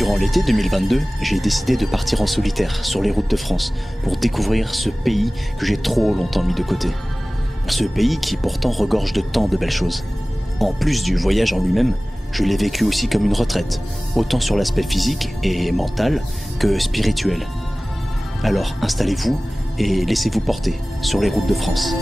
Durant l'été 2022, j'ai décidé de partir en solitaire sur les routes de France pour découvrir ce pays que j'ai trop longtemps mis de côté. Ce pays qui pourtant regorge de tant de belles choses. En plus du voyage en lui-même, je l'ai vécu aussi comme une retraite, autant sur l'aspect physique et mental que spirituel. Alors installez-vous et laissez-vous porter sur les routes de France.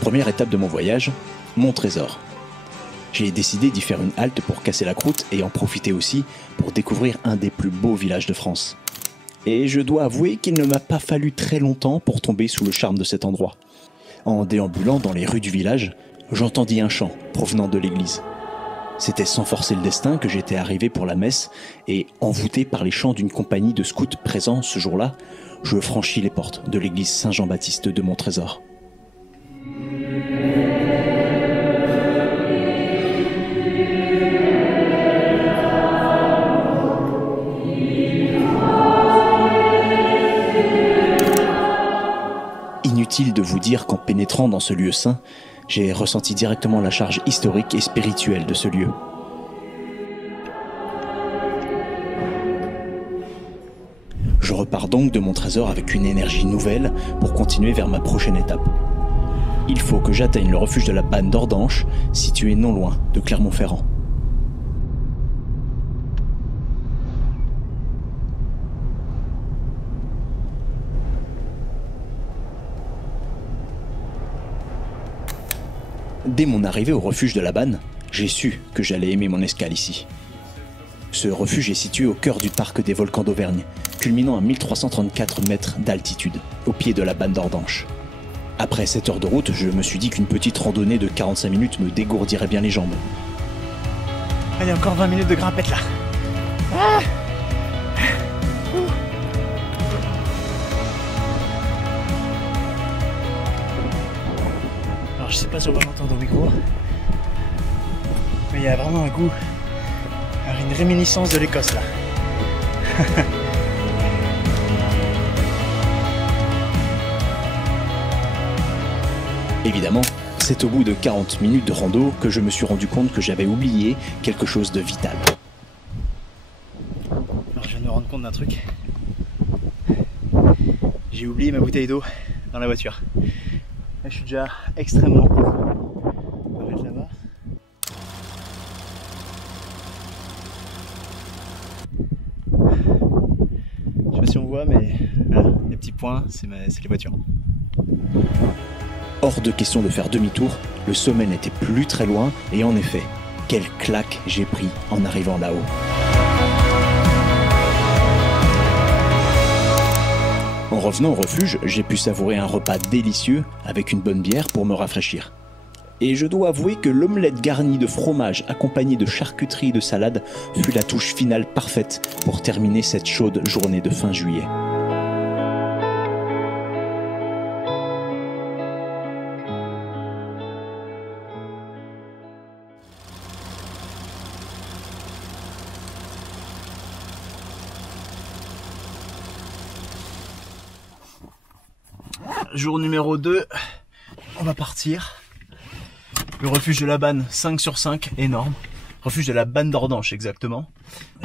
Première étape de mon voyage, mon trésor. J'ai décidé d'y faire une halte pour casser la croûte et en profiter aussi pour découvrir un des plus beaux villages de France. Et je dois avouer qu'il ne m'a pas fallu très longtemps pour tomber sous le charme de cet endroit. En déambulant dans les rues du village, j'entendis un chant provenant de l'église. C'était sans forcer le destin que j'étais arrivé pour la messe et, envoûté par les chants d'une compagnie de scouts présents ce jour-là, je franchis les portes de l'église Saint-Jean-Baptiste de Montrésor. Inutile de vous dire qu'en pénétrant dans ce lieu saint, j'ai ressenti directement la charge historique et spirituelle de ce lieu. Je repars donc de mon trésor avec une énergie nouvelle pour continuer vers ma prochaine étape. Il faut que j'atteigne le refuge de la Banne d'Ordanche, situé non loin de Clermont-Ferrand. Dès mon arrivée au refuge de la Banne, j'ai su que j'allais aimer mon escale ici. Ce refuge est situé au cœur du parc des volcans d'Auvergne, culminant à 1334 mètres d'altitude, au pied de la Banne d'Ordanche. Après 7 heures de route, je me suis dit qu'une petite randonnée de 45 minutes me dégourdirait bien les jambes. Allez, encore 20 minutes de grimpette là. Ah, alors je sais pas si on va l'entendre au micro, mais il y a vraiment un goût, une réminiscence de l'Écosse là. Évidemment, c'est au bout de 40 minutes de rando que je me suis rendu compte que j'avais oublié quelque chose de vital. Alors je viens de me rendre compte d'un truc. J'ai oublié ma bouteille d'eau dans la voiture. Là, je suis déjà extrêmement court. On va mettre là-bas. Je sais pas si on voit, mais voilà, les petits points, c'est les voitures. Hors de question de faire demi-tour, le sommet n'était plus très loin et en effet, quelle claque j'ai pris en arrivant là-haut. En revenant au refuge, j'ai pu savourer un repas délicieux avec une bonne bière pour me rafraîchir. Et je dois avouer que l'omelette garnie de fromage accompagnée de charcuterie et de salade fut la touche finale parfaite pour terminer cette chaude journée de fin juillet. Jour numéro 2, on va partir. Le refuge de la Banne, 5 sur 5, énorme. Refuge de la Banne d'Ordanche exactement.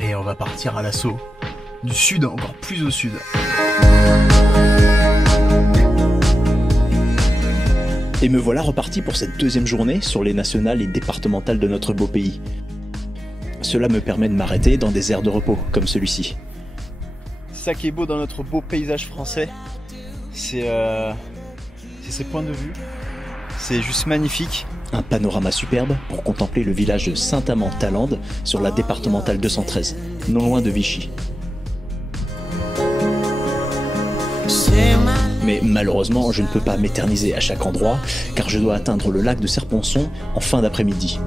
Et on va partir à l'assaut du sud, encore plus au sud. Et me voilà reparti pour cette deuxième journée sur les nationales et départementales de notre beau pays. Cela me permet de m'arrêter dans des aires de repos comme celui-ci. Ça qui est beau dans notre beau paysage français, c'est ces points de vue. C'est juste magnifique. Un panorama superbe pour contempler le village de Saint-Amand-Tallande sur la départementale 213, non loin de Vichy. Mais malheureusement, je ne peux pas m'éterniser à chaque endroit, car je dois atteindre le lac de Serponçon en fin d'après-midi.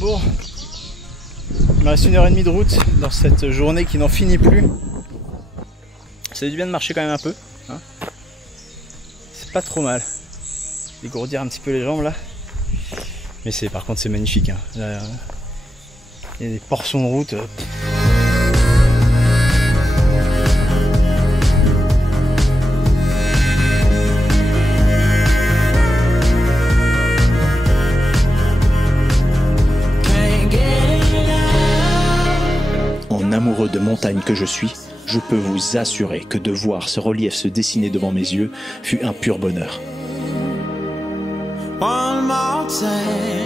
Bon, il me reste 1h30 de route dans cette journée qui n'en finit plus. Ça fait du bien de marcher quand même un peu, hein. C'est pas trop mal. Dégourdir un petit peu les jambes là. Mais par contre c'est magnifique, hein. Là, il y a des portions de route. Amoureux de montagne que je suis, je peux vous assurer que de voir ce relief se dessiner devant mes yeux fut un pur bonheur. One more time.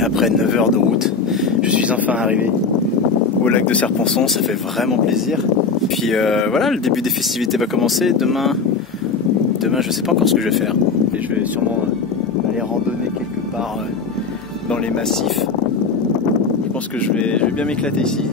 Après 9 heures de route, je suis enfin arrivé au lac de Serponçon, ça fait vraiment plaisir. Puis voilà, le début des festivités va commencer. Demain je sais pas encore ce que je vais faire. Et je vais sûrement aller randonner quelque part dans les massifs. Je pense que je vais bien m'éclater ici.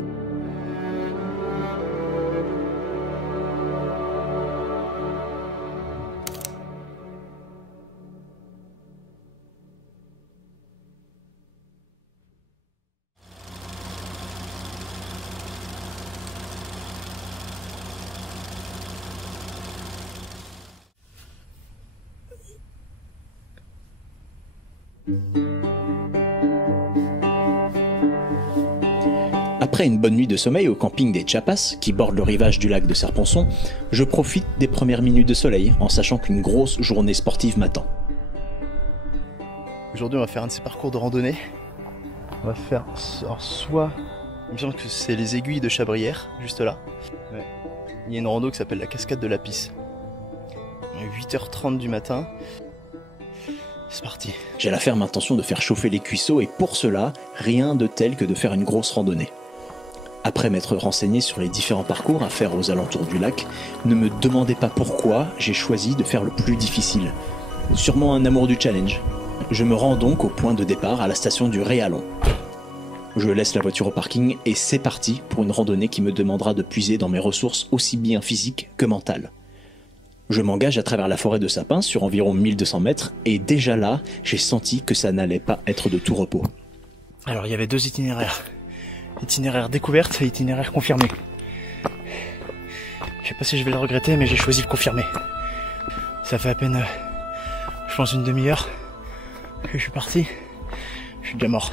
Après une bonne nuit de sommeil au camping des Chiapas, qui borde le rivage du lac de Serponçon, je profite des premières minutes de soleil en sachant qu'une grosse journée sportive m'attend. Aujourd'hui on va faire un de ces parcours de randonnée. On va faire soit, il me semble que c'est les aiguilles de Chabrière, juste là. Ouais. Il y a une rando qui s'appelle la cascade de la Pisse. 8h30 du matin. C'est parti. J'ai la ferme intention de faire chauffer les cuisseaux et pour cela, rien de tel que de faire une grosse randonnée. Après m'être renseigné sur les différents parcours à faire aux alentours du lac, ne me demandez pas pourquoi j'ai choisi de faire le plus difficile. Sûrement un amour du challenge. Je me rends donc au point de départ à la station du Réalon. Je laisse la voiture au parking et c'est parti pour une randonnée qui me demandera de puiser dans mes ressources aussi bien physiques que mentales. Je m'engage à travers la forêt de sapins sur environ 1200 mètres et déjà là, j'ai senti que ça n'allait pas être de tout repos. Alors il y avait deux itinéraires. Itinéraire découverte et itinéraire confirmé. Je sais pas si je vais le regretter, mais j'ai choisi le confirmé. Ça fait à peine, je pense, une demi-heure que je suis parti. Je suis déjà mort.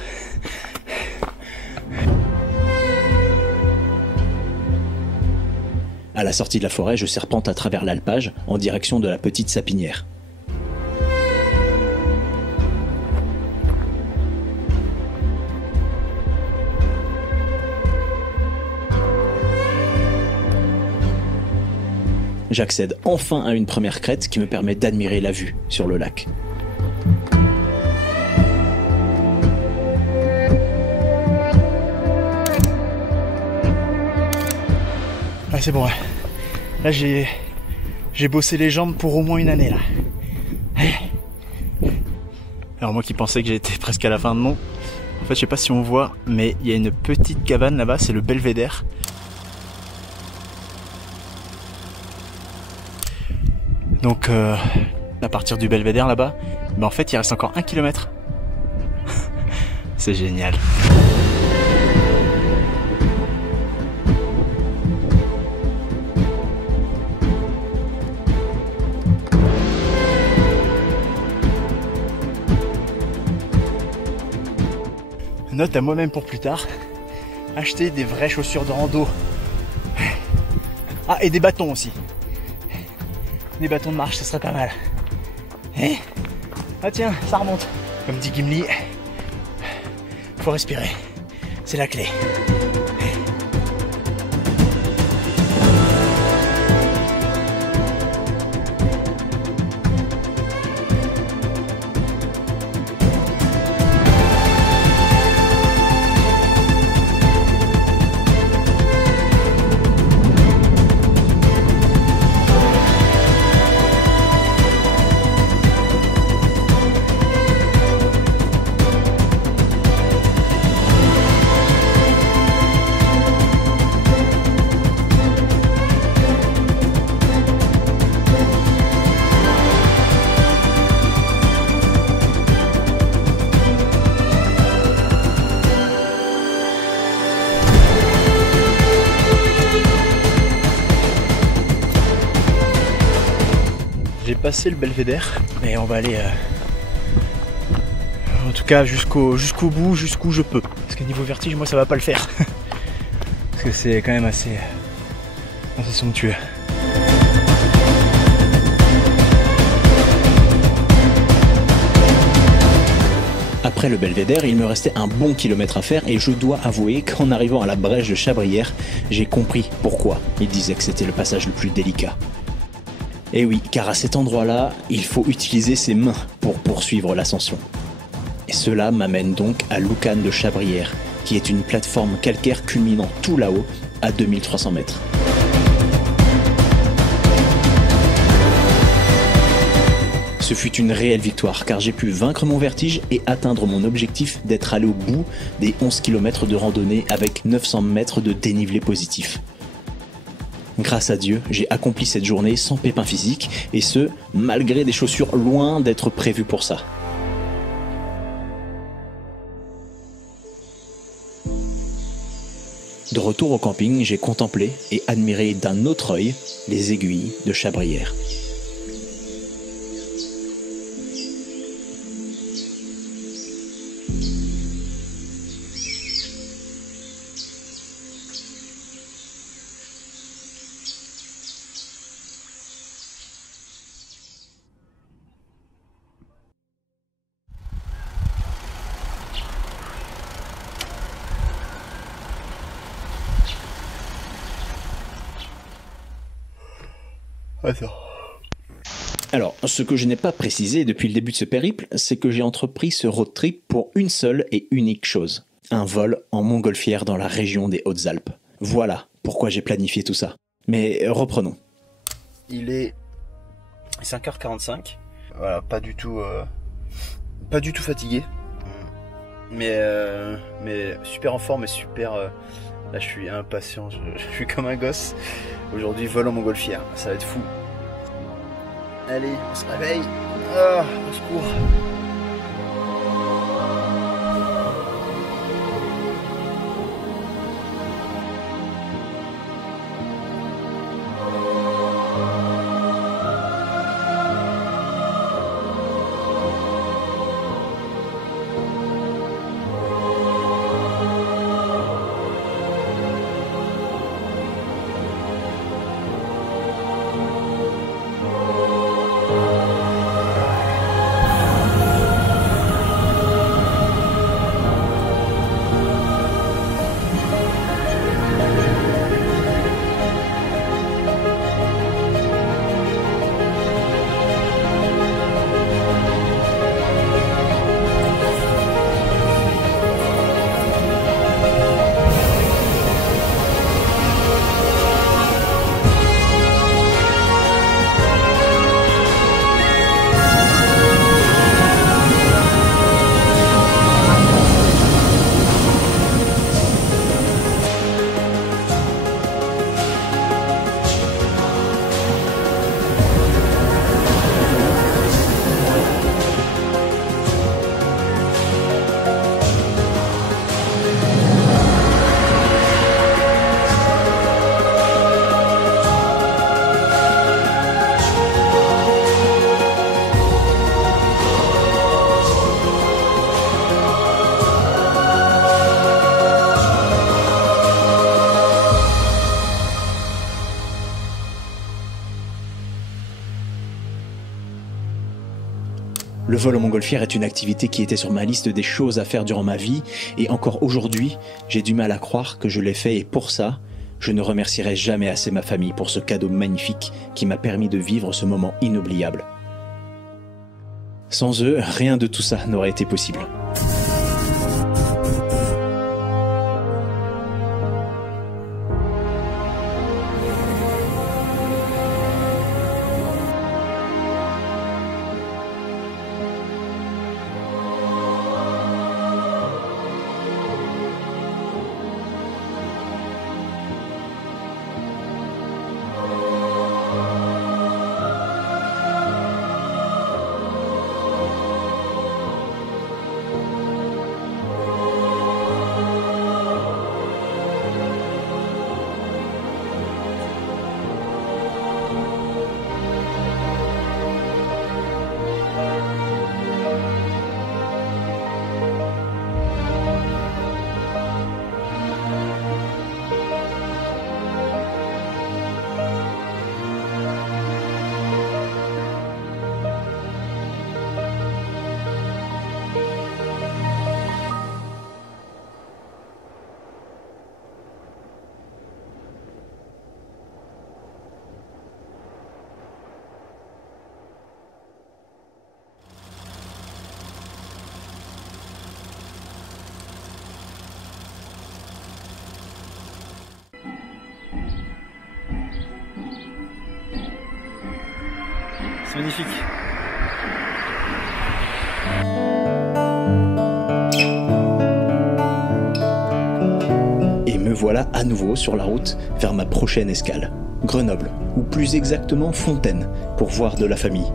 À la sortie de la forêt, je serpente à travers l'alpage en direction de la petite sapinière. J'accède enfin à une première crête qui me permet d'admirer la vue sur le lac. Ah, c'est bon, ouais. Là j'ai bossé les jambes pour au moins une année là. Alors moi qui pensais que j'étais presque à la fin de mon, en fait je sais pas si on voit, mais il y a une petite cabane là-bas, c'est le Belvédère. Donc à partir du Belvédère là-bas, en fait il reste encore 1 km. C'est génial. Note à moi-même pour plus tard, acheter des vraies chaussures de rando. Ah, et des bâtons aussi. Des bâtons de marche, ça serait pas mal. Eh, ah tiens, ça remonte. Comme dit Gimli, faut respirer. C'est la clé. J'ai passé le belvédère et on va aller en tout cas jusqu'au bout, jusqu'où je peux. Parce que niveau vertige, moi ça va pas le faire. Parce que c'est quand même assez somptueux. Après le belvédère, il me restait un bon kilomètre à faire et je dois avouer qu'en arrivant à la brèche de Chabrières, j'ai compris pourquoi il disait que c'était le passage le plus délicat. Et oui, car à cet endroit-là, il faut utiliser ses mains pour poursuivre l'ascension. Et cela m'amène donc à Loucan de Chabrières, qui est une plateforme calcaire culminant tout là-haut à 2300 mètres. Ce fut une réelle victoire car j'ai pu vaincre mon vertige et atteindre mon objectif d'être allé au bout des 11 km de randonnée avec 900 mètres de dénivelé positif. Grâce à Dieu, j'ai accompli cette journée sans pépin physique et ce, malgré des chaussures loin d'être prévues pour ça. De retour au camping, j'ai contemplé et admiré d'un autre œil les aiguilles de Chabrières. Attends. Alors, ce que je n'ai pas précisé depuis le début de ce périple, c'est que j'ai entrepris ce road trip pour une seule et unique chose. Un vol en montgolfière dans la région des Hautes-Alpes. Voilà pourquoi j'ai planifié tout ça. Mais reprenons. Il est 5h45. Voilà, pas du tout fatigué. Mais super en forme et super... Là, je suis impatient, je suis comme un gosse. Aujourd'hui, vol en montgolfière, ça va être fou. Allez, on se réveille. Ah, au secours. vol en montgolfière est une activité qui était sur ma liste des choses à faire durant ma vie, et encore aujourd'hui, j'ai du mal à croire que je l'ai fait, et pour ça, je ne remercierai jamais assez ma famille pour ce cadeau magnifique qui m'a permis de vivre ce moment inoubliable. Sans eux, rien de tout ça n'aurait été possible. C'est magnifique. Et me voilà à nouveau sur la route vers ma prochaine escale, Grenoble, ou plus exactement Fontaine, pour voir de la famille.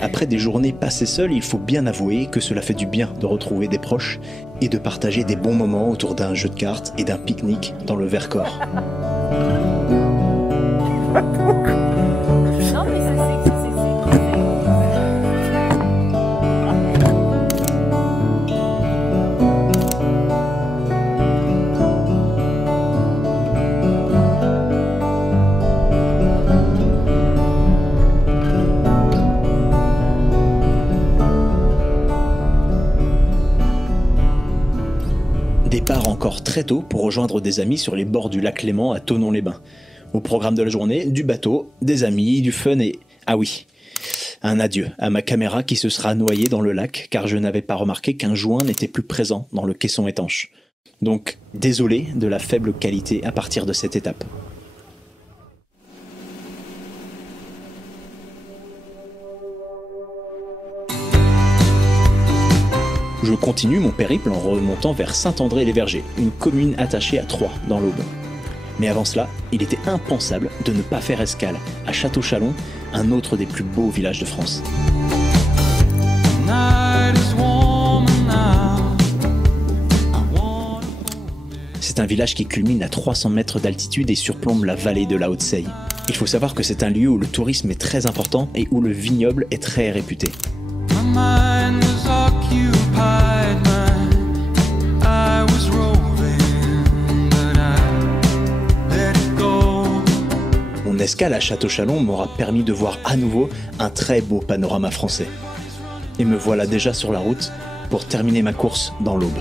Après des journées passées seules, il faut bien avouer que cela fait du bien de retrouver des proches et de partager des bons moments autour d'un jeu de cartes et d'un pique-nique dans le Vercors. Non, mais ça, c'est Départ encore très tôt pour rejoindre des amis sur les bords du lac Léman à Thonon-les-Bains. Au programme de la journée, du bateau, des amis, du fun et... ah oui, un adieu à ma caméra qui se sera noyée dans le lac car je n'avais pas remarqué qu'un joint n'était plus présent dans le caisson étanche. Donc désolé de la faible qualité à partir de cette étape. Je continue mon périple en remontant vers Saint-André-les-Vergers, une commune attachée à Troyes, dans l'Aube. Mais avant cela, il était impensable de ne pas faire escale à Château-Chalon, un autre des plus beaux villages de France. C'est un village qui culmine à 300 mètres d'altitude et surplombe la vallée de la Haute-Seille. Il faut savoir que c'est un lieu où le tourisme est très important et où le vignoble est très réputé. Mon escale à Château-Chalon m'aura permis de voir à nouveau un très beau panorama français. Et me voilà déjà sur la route pour terminer ma course dans l'Aube.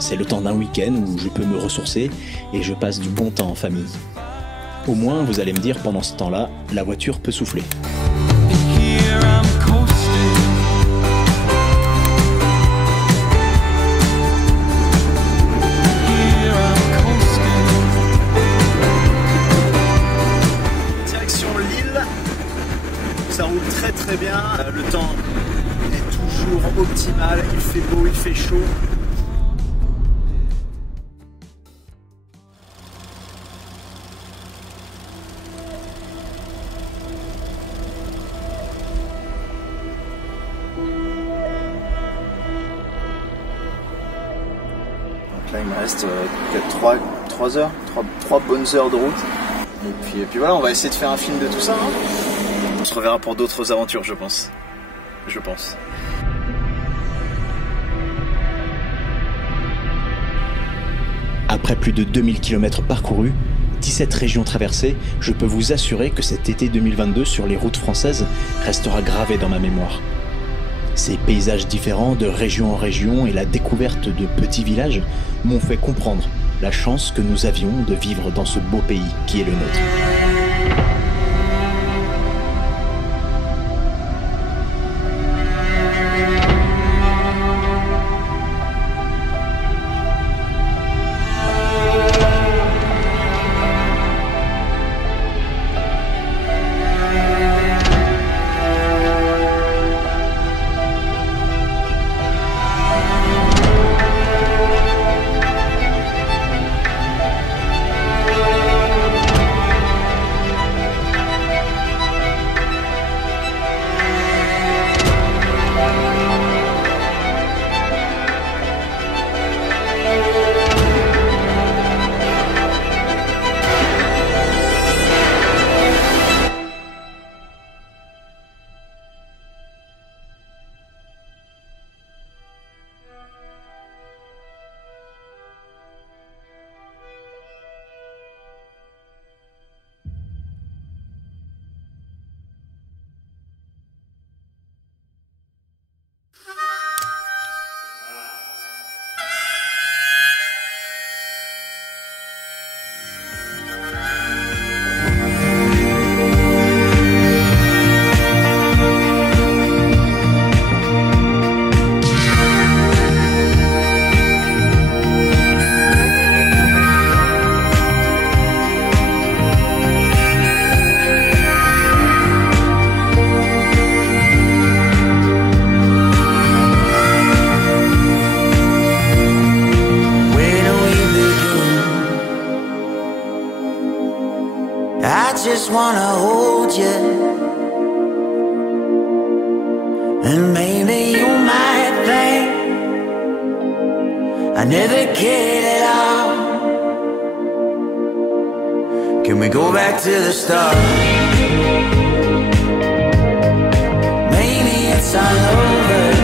C'est le temps d'un week-end où je peux me ressourcer et je passe du bon temps en famille. Au moins, vous allez me dire, pendant ce temps-là, la voiture peut souffler. Direction Lille, ça roule très très bien, le temps est toujours optimal, il fait beau, il fait chaud. La Là, il me reste peut-être 3 bonnes heures de route. Et puis voilà, on va essayer de faire un film de tout ça. Hein. On se reverra pour d'autres aventures, je pense. Après plus de 2000 km parcourus, 17 régions traversées, je peux vous assurer que cet été 2022 sur les routes françaises restera gravé dans ma mémoire. Ces paysages différents de région en région et la découverte de petits villages m'ont fait comprendre la chance que nous avions de vivre dans ce beau pays qui est le nôtre. I just wanna hold you, and maybe you might think I never cared at all. Can we go back to the start? Maybe it's all over.